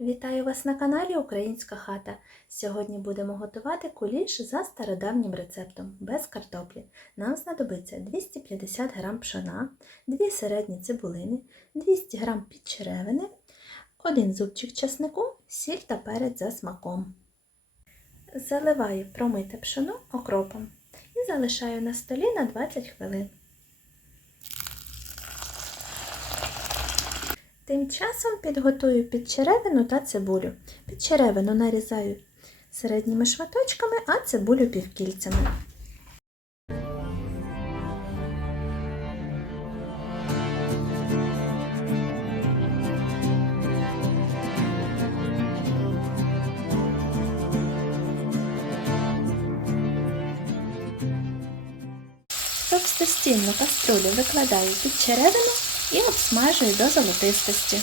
Вітаю вас на каналі Українська хата. Сьогодні будемо готувати куліш за стародавнім рецептом без картоплі. Нам знадобиться 250 г пшона, 2 середні цибулини, 200 г підчеревини, 1 зубчик чеснику, сіль та перець за смаком. Заливаю промите пшоно окропом і залишаю на столі на 20 хвилин. Тим часом підготую підчеревину та цибулю. Підчеревину нарізаю середніми шматочками, а цибулю півкільцями. В товстостінну каструлю викладаю підчеревину і обсмажую до золотистості.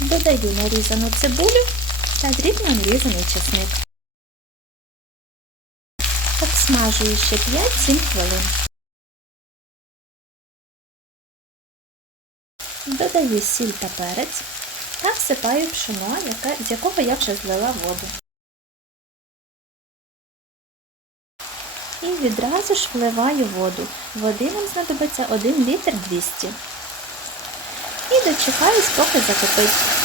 Додаю нарізану цибулю та дрібно нарізаний чесник. Обсмажую ще 5-7 хвилин. Додаю сіль та перець та всипаю пшено, з якого я вже злила воду. І відразу ж вливаю воду. Води нам знадобиться 1 літр 200. І дочекаюсь, поки закипить.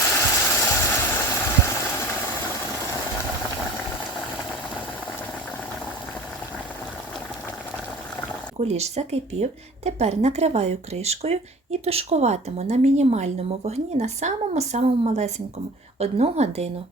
Куліш закипів, тепер накриваю кришкою і тушкуватиму на мінімальному вогні на самому-самому малесенькому 1 годину.